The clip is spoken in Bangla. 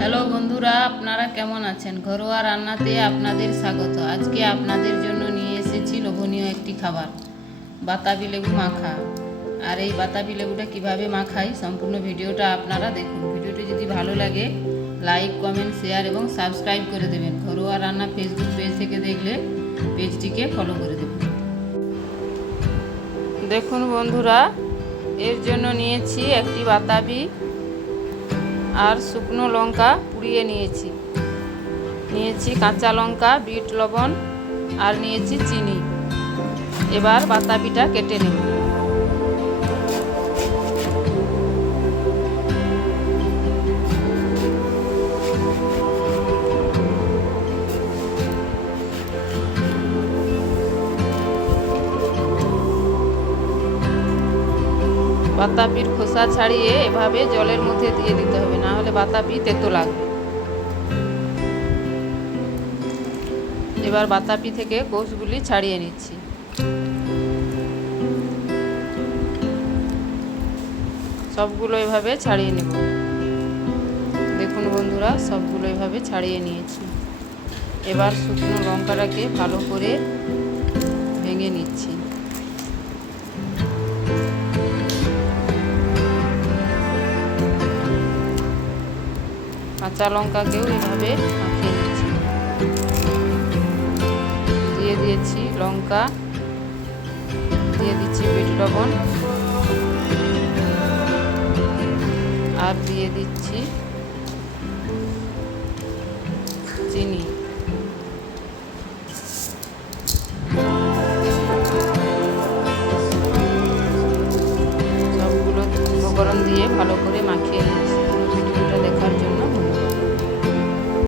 হ্যালো বন্ধুরা, আপনারা কেমন আছেন? ঘরোয়া রান্নাতে আপনাদের স্বাগত। আজকে আপনাদের জন্য নিয়ে এসেছি লোভনীয় একটি খাবার, বাতাবি লেবু মাখা। আর এই বাতাবি লেবুটা কিভাবে মাখাই সম্পূর্ণ ভিডিওটা আপনারা দেখুন। ভিডিওটি যদি ভালো লাগে লাইক, কমেন্ট, শেয়ার এবং সাবস্ক্রাইব করে দেবেন। ঘরোয়া রান্না ফেসবুক পেজ থেকে দেখলে পেজটিকে ফলো করে দেবেন। দেখুন বন্ধুরা, এর জন্য নিয়েছি একটি বাতাবি আর শুকনো লঙ্কা পুড়িয়ে নিয়েছি কাঁচা লঙ্কা, বিট লবণ আর নিয়েছি চিনি। এবার বাতাবিটা কেটে নেব। বাতাবির খোসা ছাড়িয়ে এভাবে জলের মধ্যে দিয়ে দিতে হবে, না হলে বাতাবি তেতো লাগবে। এবার বাতাবি থেকে কোষগুলি ছাড়িয়ে নিচ্ছি। সবগুলো এভাবে ছাড়িয়ে নেব। দেখুন বন্ধুরা, সবগুলো এভাবে ছাড়িয়ে নিয়েছি। এবার শুকনো লঙ্কাটাকে ভালো করে ভেঙে নিচ্ছি। কাঁচা লঙ্কাকেও এভাবে মাখিয়ে নিচ্ছি। দিয়ে দিয়েছি লঙ্কা, দিয়ে দিচ্ছি বিট লবণ আর দিয়ে দিচ্ছি চিনি। সবগুলো উপকরণ দিয়ে ভালো করে মাখিয়ে নিচ্ছি।